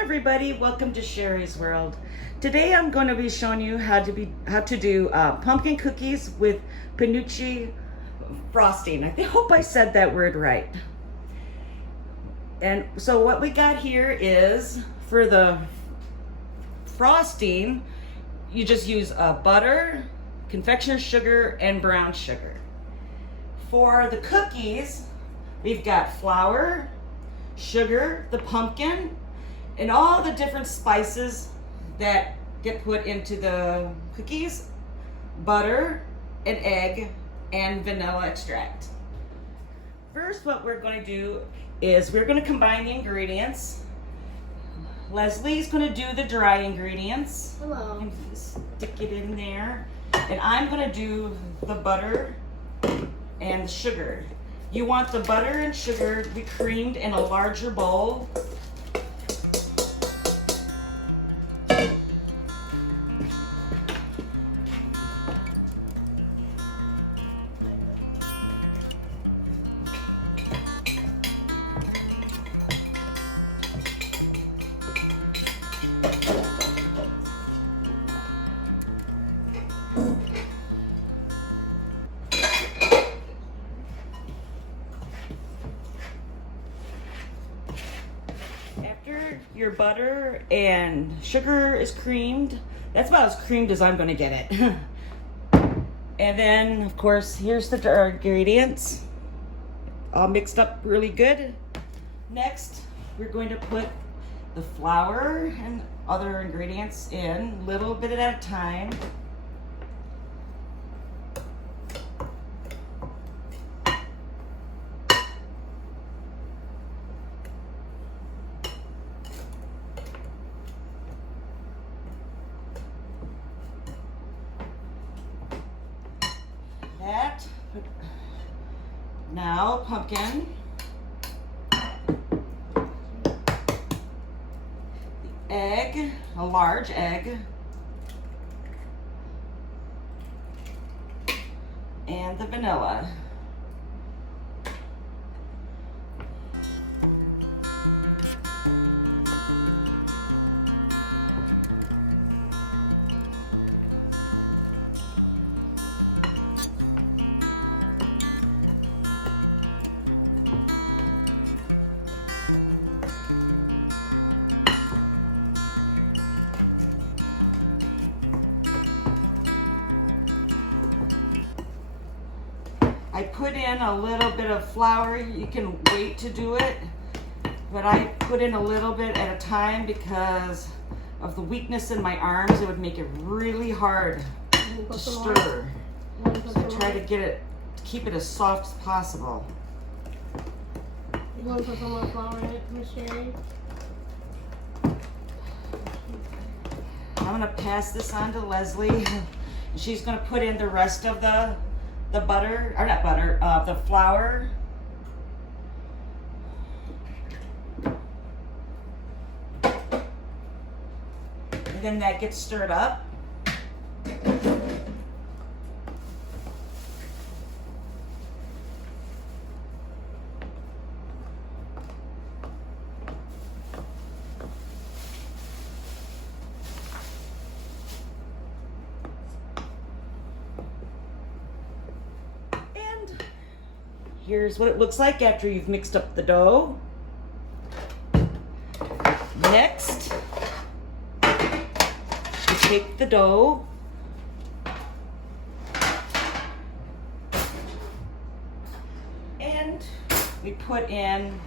everybody, welcome to Sherry's World. Today I'm going to be showing you how to do pumpkin cookies with Penuche Frosting. I hope I said that word right. And so what we got here is, for the frosting, you just use butter, confectioner's sugar, and brown sugar. For the cookies, we've got flour, sugar, the pumpkin, and all the different spices that get put into the cookies, butter, an egg, and vanilla extract. First, what we're going to do is we're going to combine the ingredients. Leslie's going to do the dry ingredients. Hello. And stick it in there. And I'm going to do the butter and the sugar. You want the butter and sugar to be creamed in a larger bowl. After your butter and sugar is creamed, that's about as creamed as I'm going to get it. And then, of course, here's the dry ingredients, all mixed up really good. Next, we're going to put the flour and other ingredients in, a little bit at a time. That. Now pumpkin, the egg, a large egg, and the vanilla. I put in a little bit of flour. You can wait to do it, but I put in a little bit at a time because of the weakness in my arms. It would make it really hard to stir. So I try to get it, to keep it as soft as possible. You want to put some more flour in it, Miss Sherry? I'm going to pass this on to Leslie. She's going to put in the rest of the butter, or not butter, the flour. And then that gets stirred up. Here's what it looks like after you've mixed up the dough. Next, you take the dough and we put in.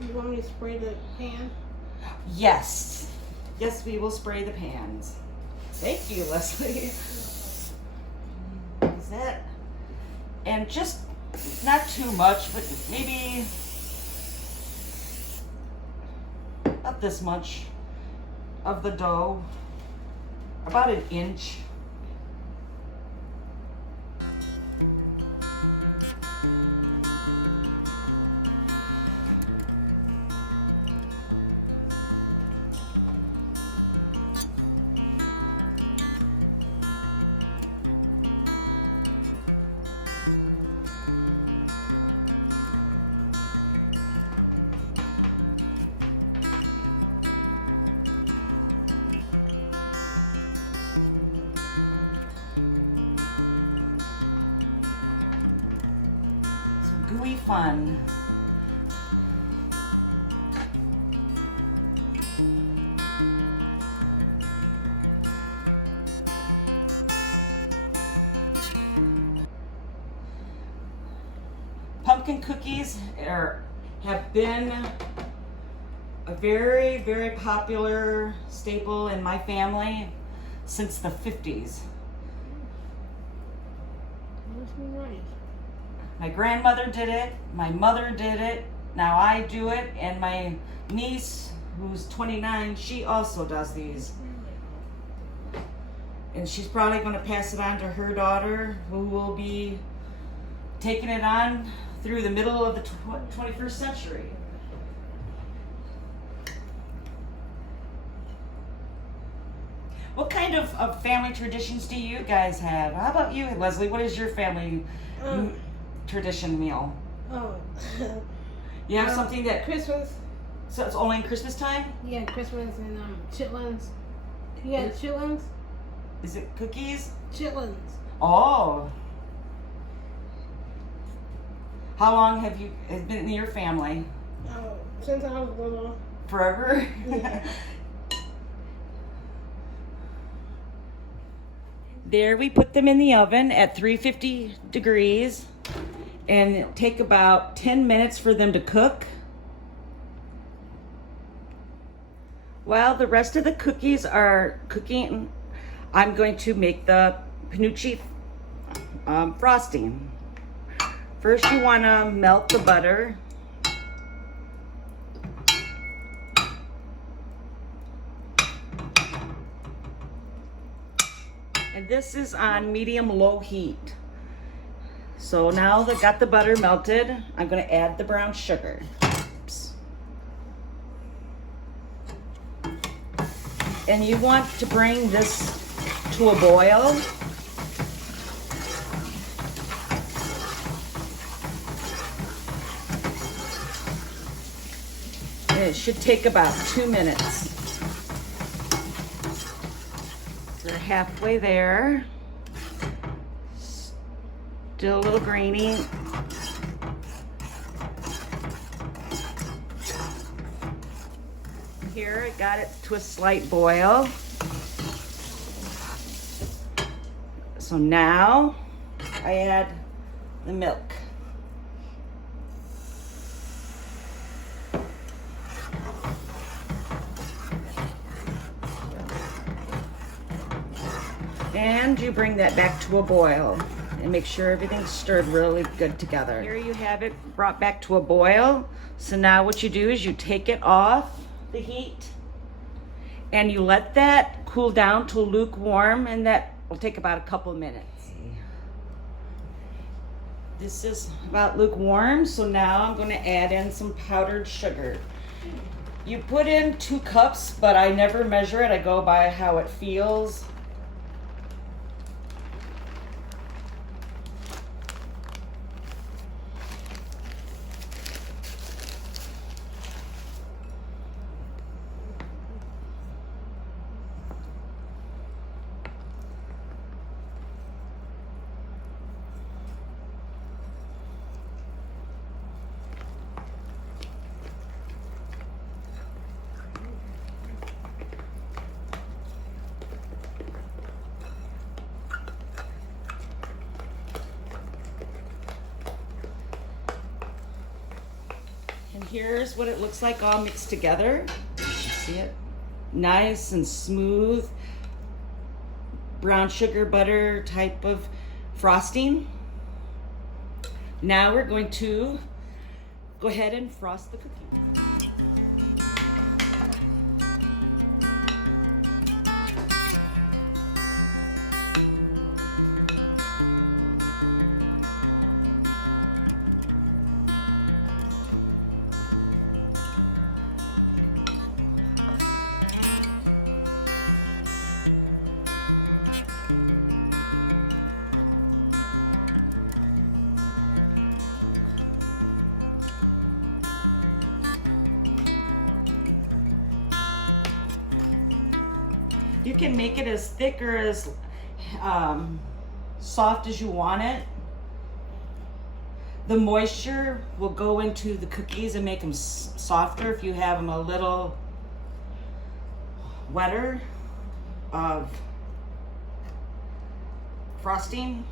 You want me to spray the pan? Yes. Yes, we will spray the pans. Thank you, Leslie. Is that? And just not too much, but maybe about this much of the dough, about an inch. gooey fun. Pumpkin cookies have been a very, very popular staple in my family since the 50s. Must be nice. My grandmother did it, my mother did it, now I do it, and my niece, who's 29, she also does these. And she's probably going to pass it on to her daughter, who will be taking it on through the middle of the 21st century. What kind of family traditions do you guys have? How about you, Leslie? What is your family tradition meal? Oh. You have something that... Christmas. So it's only in Christmas time? Yeah, Christmas and chitlins. Yeah, chitlins. Is it cookies? Chitlins. Oh. How long have you been in your family? Oh, since I was little. Forever? Yeah. There we put them in the oven at 350 degrees and it'll take about 10 minutes for them to cook. While the rest of the cookies are cooking, I'm going to make the Penuche frosting. First you want to melt the butter. And this is on medium-low heat. So now that I've got the butter melted, I'm going to add the brown sugar. Oops. And you want to bring this to a boil. And it should take about 2 minutes. We're halfway there. Still a little grainy. Here, I got it to a slight boil. So now I add the milk. And you bring that back to a boil and make sure everything's stirred really good together. Here you have it brought back to a boil. So now what you do is you take it off the heat and you let that cool down to lukewarm, and that will take about a couple of minutes. This is about lukewarm, so now I'm going to add in some powdered sugar. You put in 2 cups, but I never measure it. I go by how it feels. And here's what it looks like all mixed together. You see it? Nice and smooth brown sugar butter type of frosting. Now we're going to go ahead and frost the cookie. You can make it as thick or as soft as you want it. The moisture will go into the cookies and make them softer if you have them a little wetter of frosting.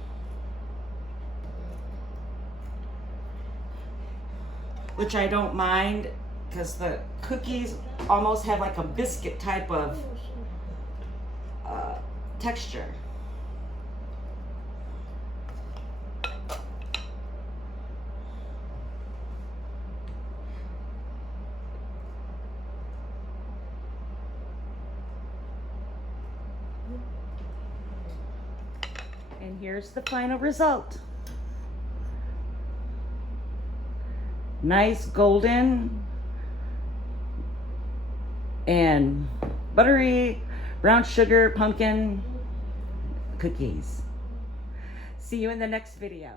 Which I don't mind because the cookies almost have like a biscuit type of texture. And here's the final result. Nice golden and buttery brown sugar pumpkin cookies. See you in the next video.